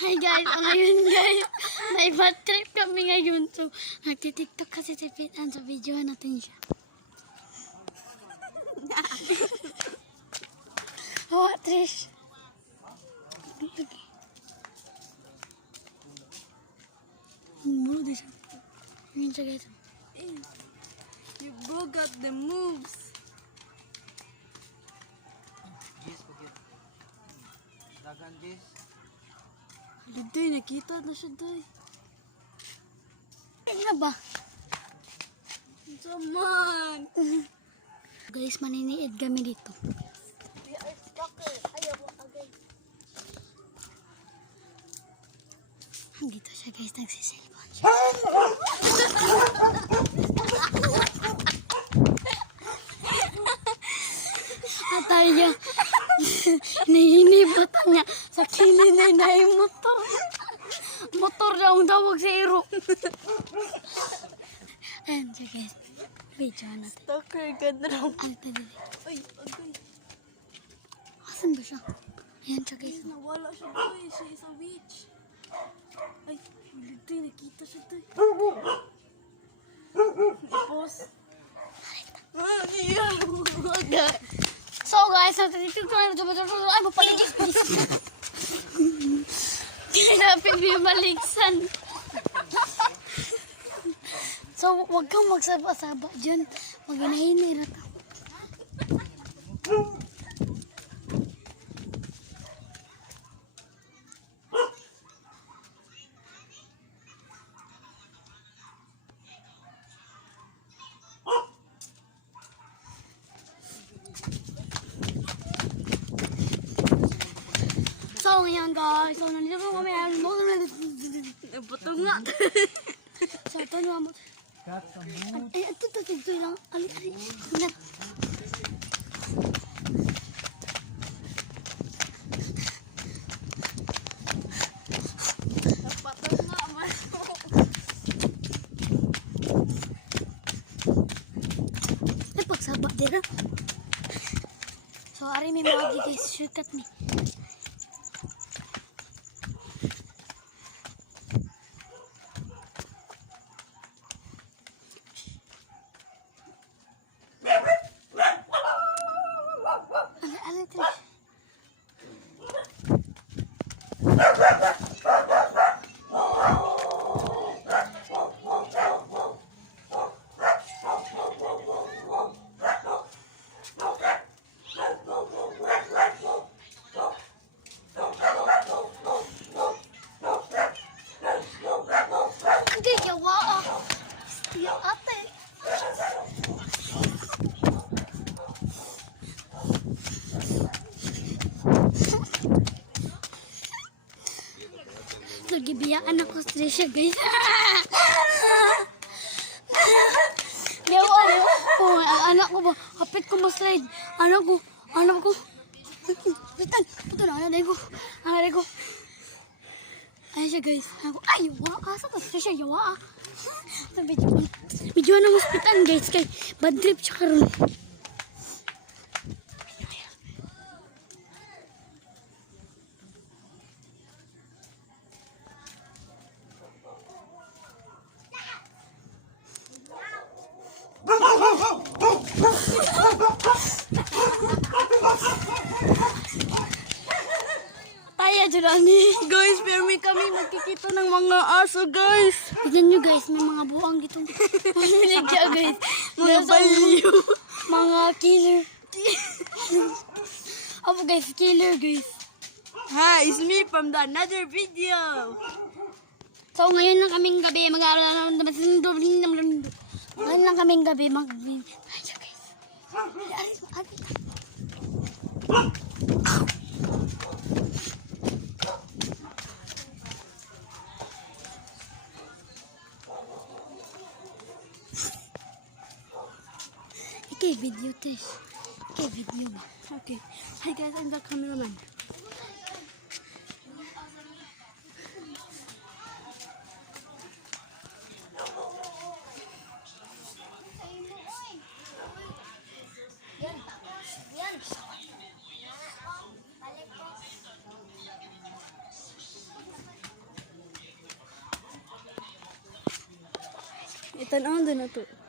Hi guys, ngayon guys, may bad trip kami ngayon. So, nagtitiktok kasi si Pitan. So, video natin siya. Oh, Trish. Muro din siya. Ngayon siya guys. You bro got the moves. Yes, pagyan. Dagan, guys. Liday, nakita na siya, day. Ano ba? Saman. Guys, maniniid kami dito. We are stalker. Ayaw mo agay. Dito siya guys, nagsiselfon siya. At tayo, nahinibatan niya sa kilinay na yung motor. Motor daw ang tawag sa iro. Ayan siya guys. Video natin. Stalker ka na lang. Ano tayo? Ay, agay. Asan ba siya? Ayan siya guys. Nawala siya, day. Siya is a witch. Ay, liday, nakita siya, day. I-pause. Ah, iya. Agay. So guys, natitiktok na ay mapaligis please. Kaya pibibaligsan. So wag kang magsaba-saba dyan. Maginahinira ka. So ngayon guys, so nandito po kami. Nabuto nga. So ito naman mo. Cut sa mood. Ay, ito lang. Ali. Napato nga, man. Ay, pagsaba din ah. So, ari may mga guys, shortcut ni. Ali, Trish. Hindi, yawa ah. Ya ate. Nagibiyaan ako sa Trisha guys. Yawa, yawa. Oh, ang anak ko ba? Kapit ko ma-slide. Anak ko. Ito na, anak ko. Anak ko. Ayan siya guys. Anak ko. Ay, yawa ka. Sa Trisha, yawa ah. Medyo ng hospital guys. Kay bad trip siya karoon. Taya dyan ni. Guys, permi kami magkikita ng mga aso, guys. Tignan nyo guys, may mga buwang ditong pamiligya guys. Mga baliw. Mga killer. Opo guys, killer guys. Hi, it's me from the another video. So ngayon lang kaming gabi, Ngayon lang kaming gabi, Ayan guys. Okay, video test. Okay, video ba? Okay. Hi guys, I'm the cameraman. Itan-on doon na to.